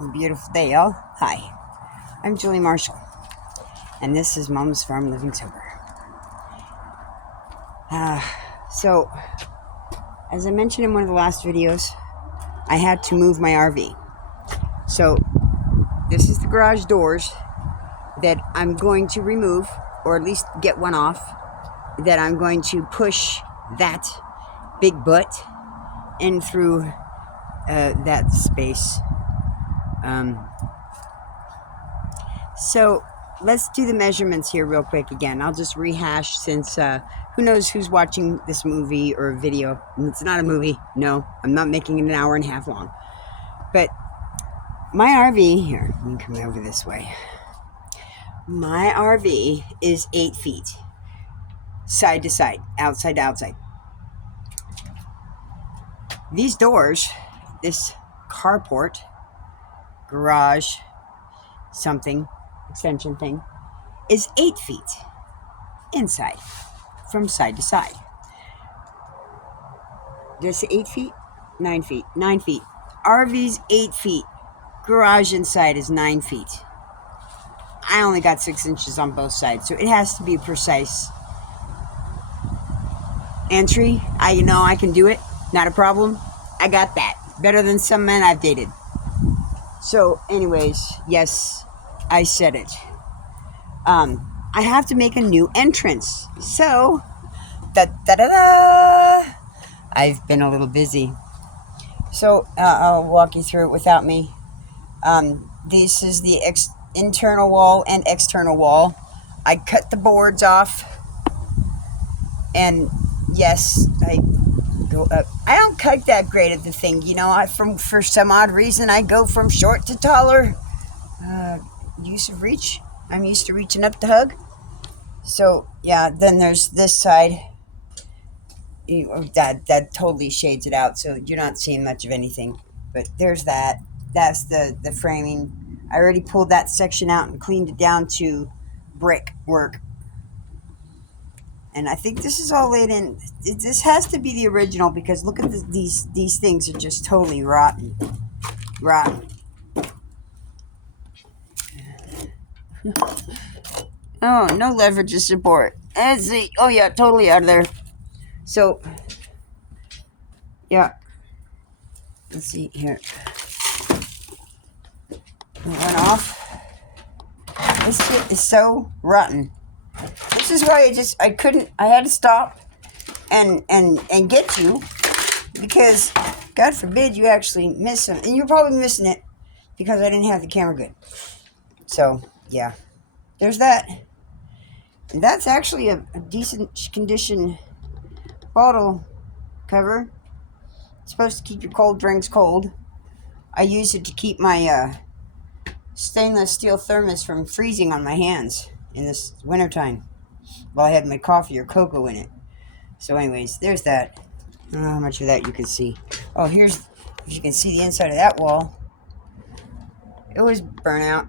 Beautiful day, y'all. Hi, I'm Julie Marshall, and this is Mom's Farm Living Sober. So, as I mentioned in one of the last videos, I had to move my RV. So, this is the garage doors that I'm going to remove, or at least get one off, that I'm going to push that big butt in through that space. So let's do the measurements here real quick again. I'll just rehash since who knows who's watching this movie or video. It's not a movie. No, I'm not making it an hour and a half long. But my RV, here, let me come over this way. My RV is 8 feet. Side to side, outside to outside. These doors, this carport, garage, something, extension thing, is 8 feet inside, from side to side. Did I say 8 feet? 9 feet. 9 feet. RV's 8 feet. Garage inside is 9 feet. I only got 6 inches on both sides, so it has to be precise. Entry, I know I can do it. Not a problem. I got that. Better than some men I've dated. So, anyways, yes, I said it. I have to make a new entrance. So, I've been a little busy. So, I'll walk you through it without me. This is the internal wall and external wall. I cut the boards off. And yes, I go up. I don't cut that great at the thing. You know, for some odd reason, I go from short to taller. Use of reach. I'm used to reaching up to hug. So, yeah, then there's this side. That totally shades it out, so you're not seeing much of anything. But there's that. That's the framing. I already pulled that section out and cleaned it down to brick work. And I think this is all laid in. This has to be the original because look at these things are just totally rotten. Rotten. Oh, no leverage of support. Let's see. Oh, yeah, totally out of there. So, yeah. Let's see here. It went off. This shit is so rotten. This is why I had to stop and get you because God forbid you actually miss them. And you're probably missing it because I didn't have the camera good. So, yeah. There's that. And that's actually a decent condition bottle cover. It's supposed to keep your cold drinks cold. I use it to keep my stainless steel thermos from freezing on my hands in this wintertime while I had my coffee or cocoa in it. So anyways, there's that. I don't know how much of that you can see. Oh, here's, if you can see the inside of that wall. It was burnt out.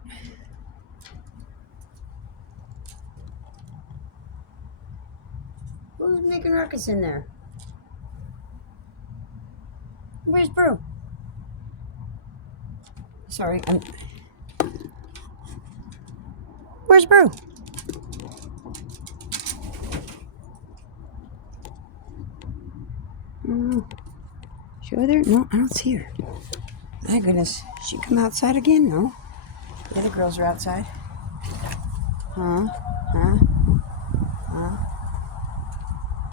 Who's making ruckus in there? Where's Brew? Sorry, where's Brew? She over there? No, I don't see her. My goodness. She come outside again? No. The other girls are outside. Huh?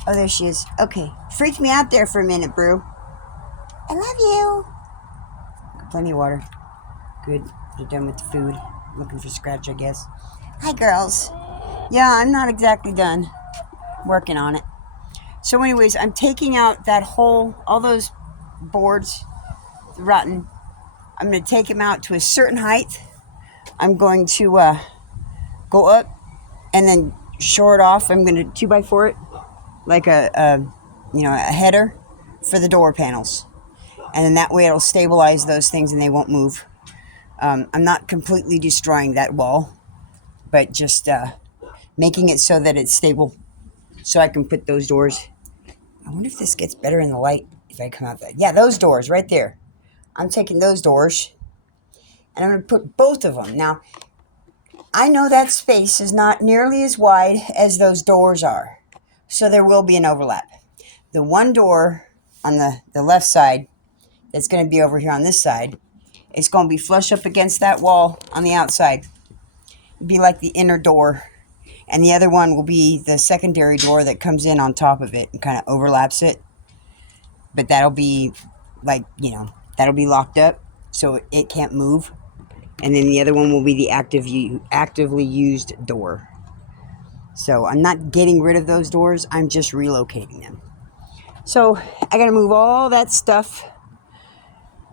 Oh, there she is. Okay. Freaked me out there for a minute, Brew. I love you. Got plenty of water. Good. You're done with the food. Looking for Scratch, I guess. Hi, girls. Yeah, I'm not exactly done. Working on it. So anyways, I'm taking out that whole, all those boards, rotten. I'm going to take them out to a certain height. I'm going to go up and then shore it off. I'm going to 2x4 it like a header for the door panels. And then that way it'll stabilize those things and they won't move. I'm not completely destroying that wall, but just making it so that it's stable so I can put those doors. I wonder if this gets better in the light if I come out that. Yeah, those doors right there. I'm taking those doors And I'm going to put both of them. Now, I know that space is not nearly as wide as those doors are. So there will be an overlap. The one door on the left side that's going to be over here on this side, it's going to be flush up against that wall on the outside. It'll be like the inner door. And the other one will be the secondary door that comes in on top of it and kind of overlaps it. But that'll be like, that'll be locked up so it can't move. And then the other one will be the actively used door. So I'm not getting rid of those doors. I'm just relocating them. So I got to move all that stuff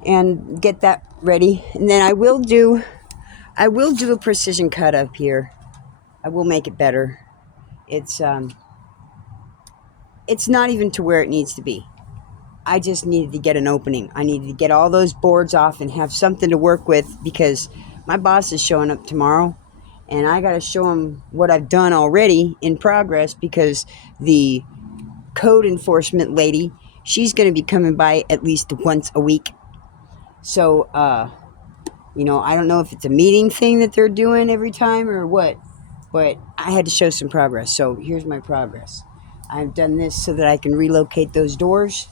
and get that ready. And then I will do a precision cut up here. I will make it better. It's not even to where it needs to be. I just needed to get an opening. I needed to get all those boards off and have something to work with because my boss is showing up tomorrow and I got to show him what I've done already in progress because the code enforcement lady, she's going to be coming by at least once a week. So, I don't know if it's a meeting thing that they're doing every time or what, but I had to show some progress. So here's my progress. I've done this so that I can relocate those doors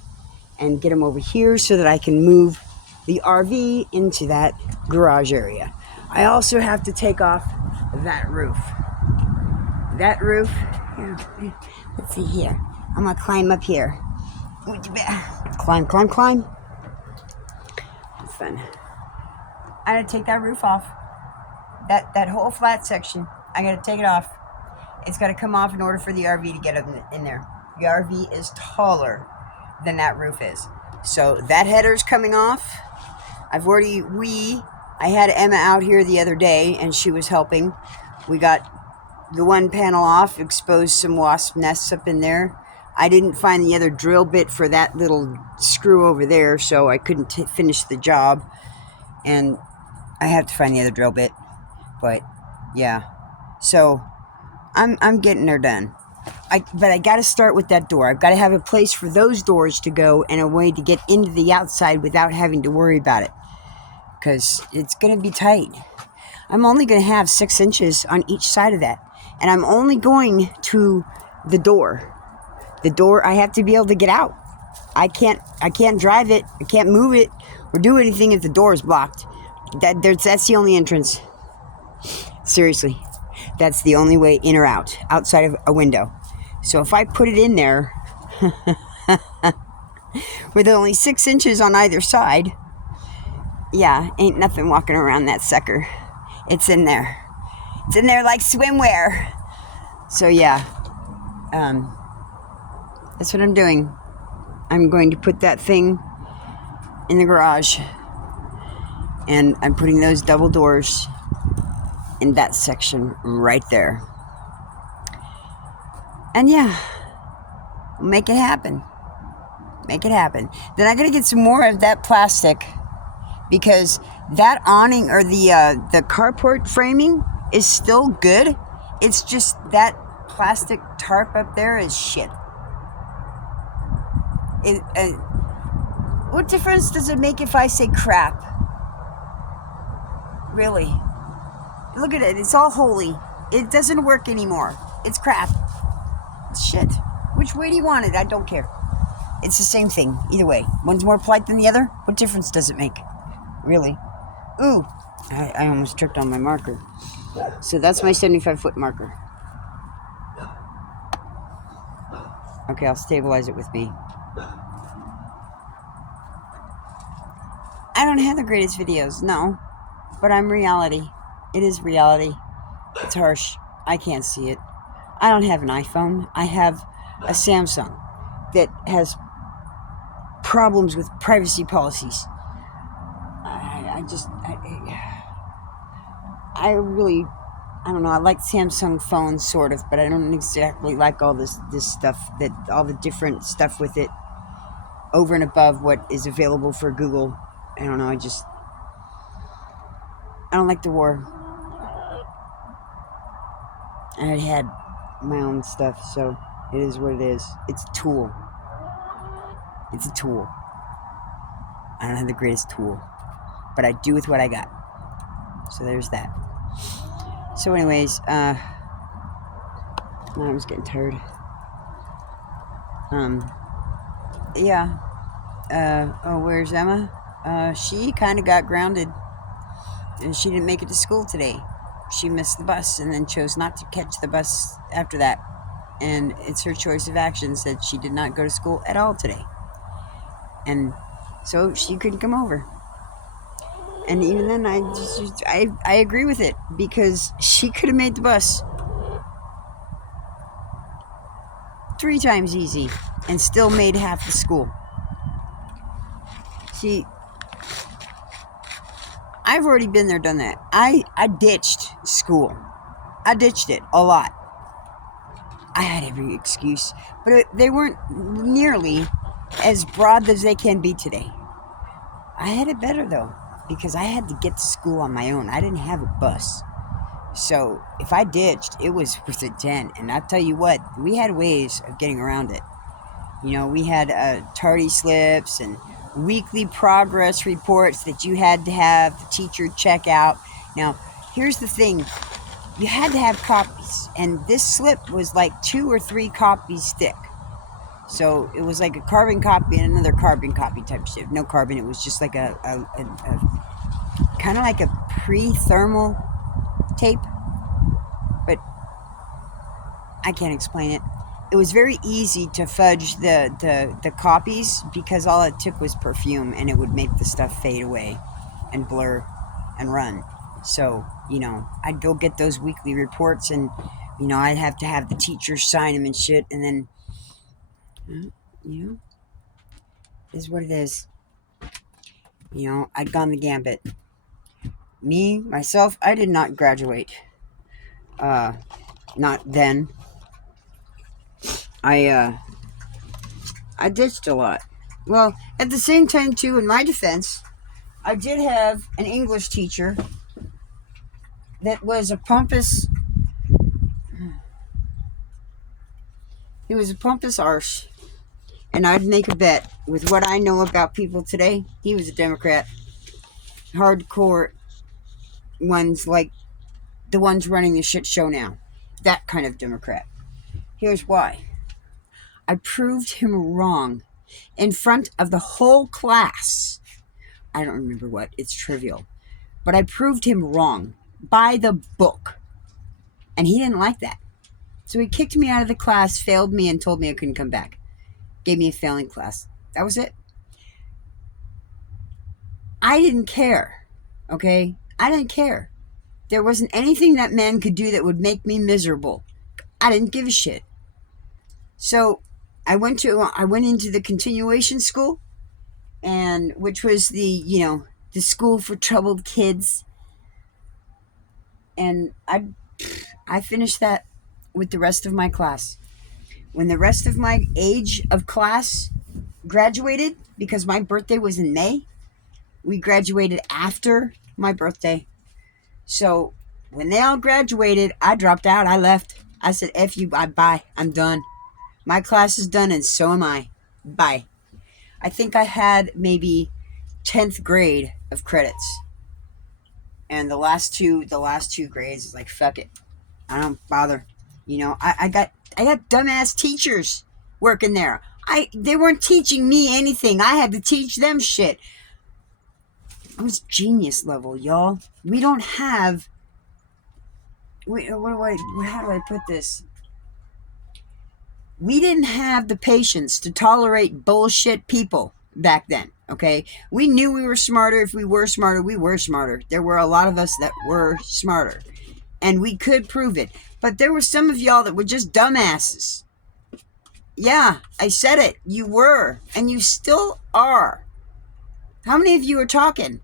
and get them over here so that I can move the RV into that garage area. I also have to take off that roof. That roof, let's see here. I'm gonna climb up here. Climb. It's fun. I gotta take that roof off. That whole flat section, I gotta take it off. It's gotta come off in order for the RV to get in there. The RV is taller than that roof is. So that header's coming off. I had Emma out here the other day and she was helping. We got the one panel off, exposed some wasp nests up in there. I didn't find the other drill bit for that little screw over there, so I couldn't finish the job. And I have to find the other drill bit. But yeah. So I'm getting her done. But I got to start with that door. I've got to have a place for those doors to go and a way to get into the outside without having to worry about it. Because it's going to be tight. I'm only going to have 6 inches on each side of that. And I'm only going to the door. The door, I have to be able to get out. I can't drive it. I can't move it or do anything if the door is blocked. That's the only entrance. Seriously. That's the only way in or out, outside of a window. So if I put it in there with only 6 inches on either side, yeah, ain't nothing walking around that sucker. It's in there. It's in there like swimwear. So yeah, that's what I'm doing. I'm going to put that thing in the garage. And I'm putting those double doors in that section right there. And yeah, make it happen. Make it happen. Then I gotta get some more of that plastic because that awning or the carport framing is still good. It's just that plastic tarp up there is shit. What difference does it make if I say crap? Really? Look at it. It's all holy. It doesn't work anymore. It's crap. It's shit. Which way do you want it? I don't care. It's the same thing. Either way. One's more polite than the other. What difference does it make? Really? Ooh. I almost tripped on my marker. So that's my 75-foot marker. Okay, I'll stabilize it with me. I don't have the greatest videos, no. But I'm reality. It is reality. It's harsh. I can't see it. I don't have an iPhone. I have a Samsung that has problems with privacy policies. I don't know. I like Samsung phones, sort of, but I don't exactly like all this stuff, all the different stuff with it over and above what is available for Google. I don't know. I don't like the war. I had my own stuff, so it is what it is. It's a tool. It's a tool. I don't have the greatest tool, but I do with what I got. So there's that. So anyways, I was getting tired. Yeah. Oh, where's Emma? She kind of got grounded, and she didn't make it to school today. She missed the bus and then chose not to catch the bus after that. And it's her choice of action, said she did not go to school at all today. And so she couldn't come over. And even then, I agree with it, because she could have made the bus 3 times easy and still made half the school. See, I've already been there, done that. I ditched school. I ditched it a lot. I had every excuse, but they weren't nearly as broad as they can be today. I had it better, though, because I had to get to school on my own. I didn't have a bus. So if I ditched, it was with a dent. And I'll tell you what, we had ways of getting around it. You know, we had tardy slips and weekly progress reports that you had to have the teacher check out. Now, here's the thing. You had to have copies. And this slip was like 2 or 3 copies thick. So it was like a carbon copy and another carbon copy type shit. No carbon. It was just like a kind of like a pre-thermal tape. But I can't explain it. It was very easy to fudge the copies, because all it took was perfume, and it would make the stuff fade away and blur and run. So, you know, I'd go get those weekly reports, and, you know, I'd have to have the teachers sign them and shit, and then, you know, it is what it is. You know, I'd gone the gambit. Me, myself, I did not graduate. Not then. I ditched a lot. Well, at the same time, too, in my defense, I did have an English teacher that was a pompous... He was a pompous arse. And I'd make a bet, with what I know about people today, he was a Democrat. Hardcore ones, like the ones running the shit show now. That kind of Democrat. Here's why. I proved him wrong in front of the whole class. I don't remember what. It's trivial. But I proved him wrong by the book. And he didn't like that. So he kicked me out of the class, failed me, and told me I couldn't come back. Gave me a failing class. That was it. I didn't care. Okay? I didn't care. There wasn't anything that man could do that would make me miserable. I didn't give a shit. So I went into the continuation school, and which was the school for troubled kids. And I finished that with the rest of my class. When the rest of my age of class graduated, because my birthday was in May, we graduated after my birthday. So when they all graduated, I dropped out. I left. I said, F you, bye. I'm done. My class is done, and so am I. Bye. I think I had maybe 10th grade of credits. And the last two grades is like, fuck it. I don't bother. You know, I got dumbass teachers working there. They weren't teaching me anything. I had to teach them shit. I was genius level, y'all. We don't have... Wait, how do I put this? We didn't have the patience to tolerate bullshit people back then, okay? We knew we were smarter. If we were smarter, we were smarter. There were a lot of us that were smarter. And we could prove it. But there were some of y'all that were just dumbasses. Yeah, I said it. You were. And you still are. How many of you are talking?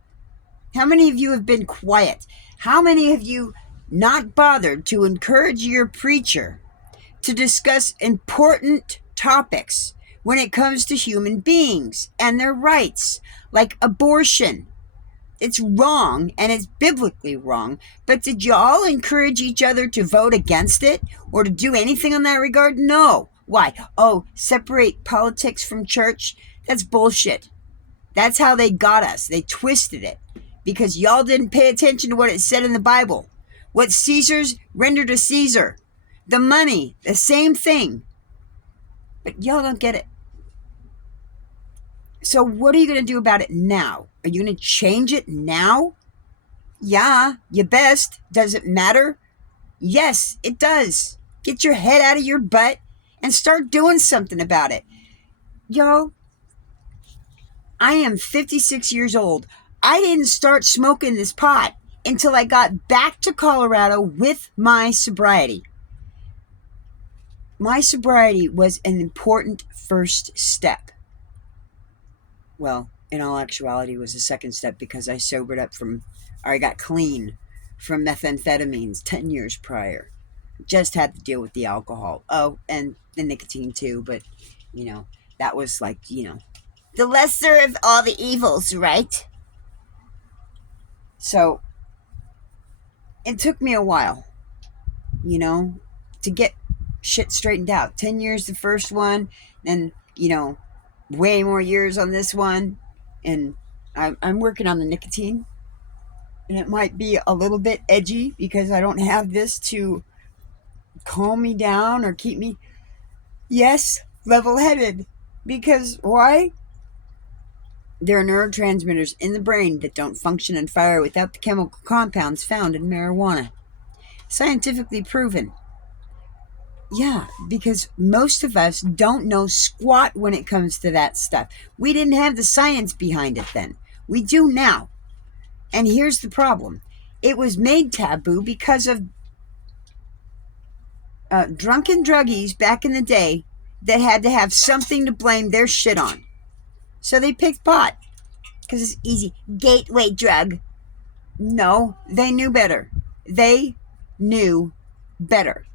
How many of you have been quiet? How many of you not bothered to encourage your preacher to discuss important topics when it comes to human beings and their rights, like abortion? It's wrong, and it's biblically wrong, but did you all encourage each other to vote against it or to do anything in that regard? No. Why? Oh, separate politics from church? That's bullshit. That's how they got us. They twisted it. because y'all didn't pay attention to what it said in the Bible. What Caesar's, render to Caesar. The money, the same thing. But y'all don't get it. So what are you going to do about it now? Are you going to change it now? Yeah, you best. Does it matter? Yes, it does. Get your head out of your butt and start doing something about it. Y'all, I am 56 years old. I didn't start smoking this pot until I got back to Colorado with my sobriety. My sobriety was an important first step. Well, in all actuality, it was a second step because I sobered up I got clean from methamphetamines 10 years prior. Just had to deal with the alcohol. Oh, and the nicotine too, but, that was like, the lesser of all the evils, right? So, it took me a while, to get shit straightened out. 10 years the first one, and, way more years on this one. And I'm working on the nicotine. And it might be a little bit edgy because I don't have this to calm me down or keep me, yes, level-headed. Because why? There are neurotransmitters in the brain that don't function and fire without the chemical compounds found in marijuana. Scientifically proven. Yeah, because most of us don't know squat when it comes to that stuff. We didn't have the science behind it then. We do now. And here's the problem. It was made taboo because of drunken druggies back in the day that had to have something to blame their shit on. So they picked pot because it's easy. Gateway drug. No, they knew better. They knew better.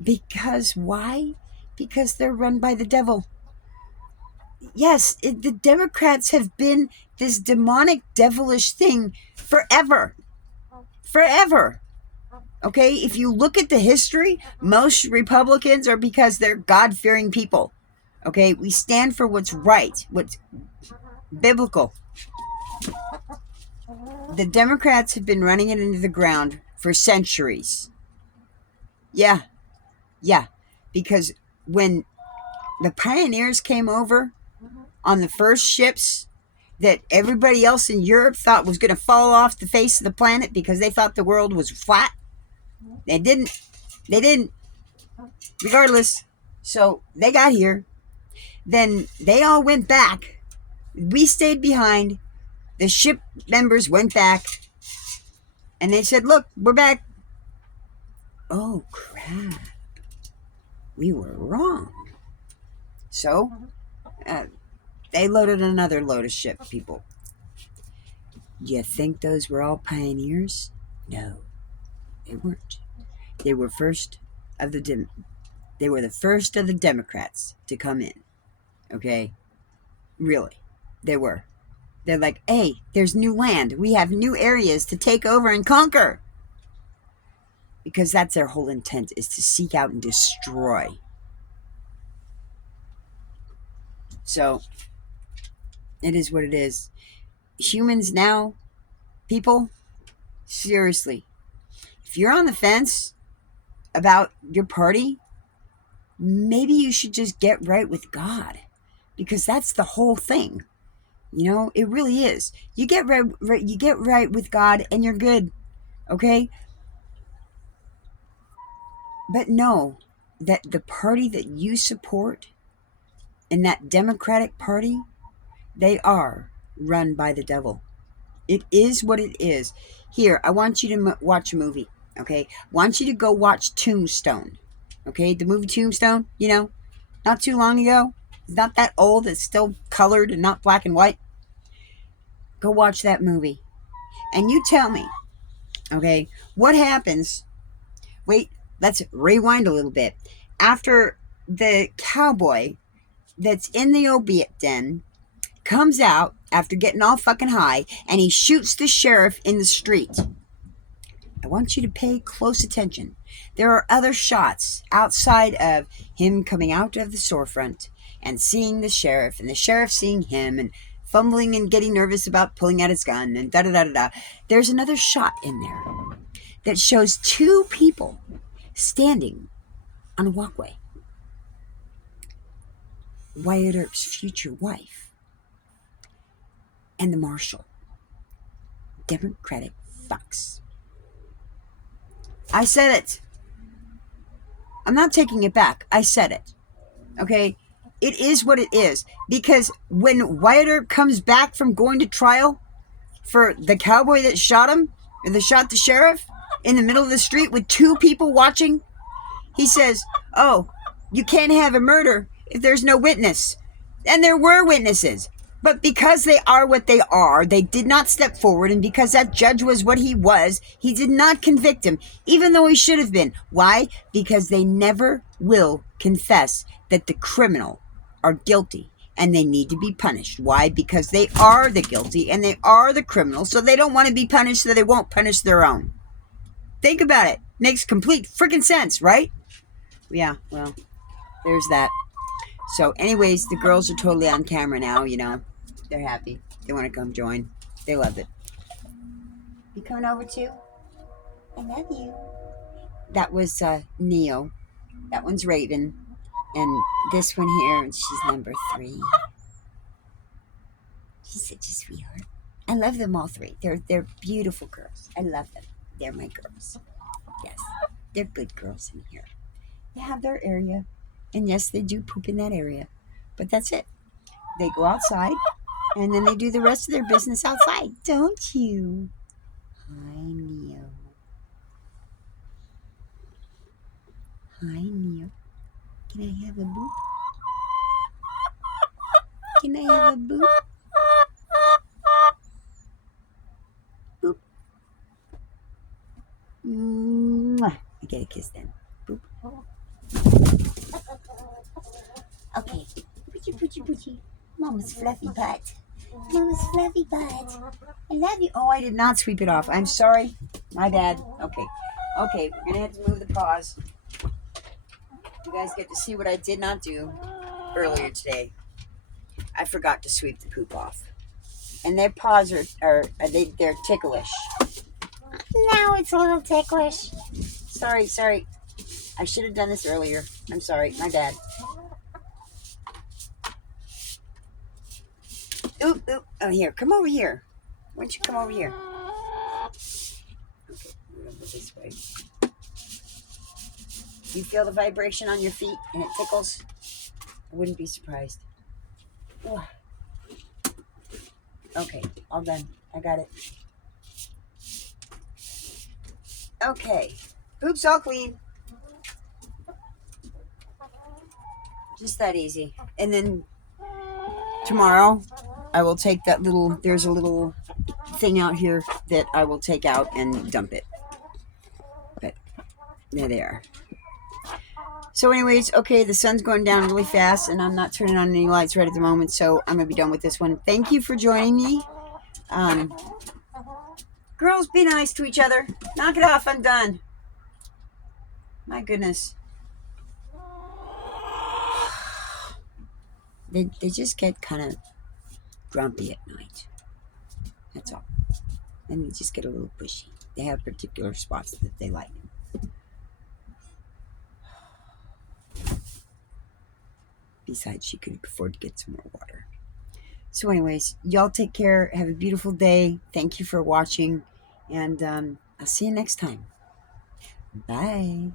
Because why? Because they're run by the devil. Yes, the Democrats have been this demonic, devilish thing forever. Forever. Okay, if you look at the history, most Republicans are because they're God-fearing people. Okay, we stand for what's right, what's biblical. The Democrats have been running it into the ground for centuries. Yeah, because when the pioneers came over on the first ships that everybody else in Europe thought was going to fall off the face of the planet because they thought the world was flat, They didn't. Regardless. So they got here. Then they all went back. We stayed behind. The ship members went back. And they said, look, we're back. Oh, crap. We were wrong. So, they loaded another load of ship people. Do you think those were all pioneers? No, they weren't. They were the first of the Democrats to come in. Okay? Really. They were. They're like, hey, there's new land. We have new areas to take over and conquer. Because that's their whole intent, is to seek out and destroy. So, it is what it is. Humans now, people, seriously, if you're on the fence about your party, maybe you should just get right with God, because that's the whole thing. It really is. You get right with God and you're good. Okay? But know that the party that you support and that Democratic Party, they are run by the devil. It is what it is. Here, I want you to watch a movie. Okay? I want you to go watch Tombstone. Okay? The movie Tombstone, not too long ago. It's not that old. It's still colored and not black and white. Go watch that movie. And you tell me, okay, what happens? Wait, let's rewind a little bit. After the cowboy that's in the opiate den comes out after getting all fucking high and he shoots the sheriff in the street. I want you to pay close attention. There are other shots outside of him coming out of the storefront and seeing the sheriff and the sheriff seeing him and fumbling and getting nervous about pulling out his gun and da-da-da-da-da. There's another shot in there that shows two people standing on a walkway. Wyatt Earp's future wife and the marshal. Democratic fucks. I said it. I'm not taking it back. I said it. Okay? It is what it is. Because when Wyatt Earp comes back from going to trial for the cowboy that shot him, or that shot the sheriff, in the middle of the street with two people watching, he says, oh, you can't have a murder if there's no witness. And there were witnesses. But because they are what they are, they did not step forward, and because that judge was what he was, he did not convict him, even though he should have been. Why? Because they never will confess that the criminal are guilty, and they need to be punished. Why? Because they are the guilty, and they are the criminal, so they don't want to be punished, so they won't punish their own. Think about it. Makes complete freaking sense, right? Yeah, well, there's that. So anyways, the girls are totally on camera now, you know. They're happy. They want to come join. They love it. You coming over too? I love you. That was Neo. That one's Raven. And this one here, she's number 3. She's such a sweetheart. I love them all 3. They're beautiful girls. I love them. They're my girls. Yes. They're good girls in here. They have their area. And yes, they do poop in that area. But that's it. They go outside. And then they do the rest of their business outside, don't you? Hi, Neo. Hi, Neo. Can I have a boop? Can I have a boop? Boop. Mwah. I get a kiss then. Boop. Okay. Poochie, poochie, poochie. Mama's fluffy butt. Mama's fluffy butt. I love you. Oh, I did not sweep it off. I'm sorry. My bad. Okay. Okay, we're going to have to move the paws. You guys get to see what I did not do earlier today. I forgot to sweep the poop off. And their paws they're ticklish. Now it's a little ticklish. Sorry. I should have done this earlier. I'm sorry. My bad. Oop. Oh, here. Come over here. Why don't you come over here? Okay, we're going to go this way. You feel the vibration on your feet and it tickles? I wouldn't be surprised. Ooh. Okay, all done. I got it. Okay, poop's all clean. Just that easy. And then tomorrow I will take that there's a little thing out here that I will take out and dump it. But there they are. So anyways, okay, the sun's going down really fast, and I'm not turning on any lights right at the moment, so I'm going to be done with this one. Thank you for joining me. Girls, be nice to each other. Knock it off. I'm done. My goodness. They just get kind of grumpy at night. That's all. And they just get a little pushy. They have particular spots that they like. Besides, she could afford to get some more water. So anyways, y'all take care. Have a beautiful day. Thank you for watching. And I'll see you next time. Bye.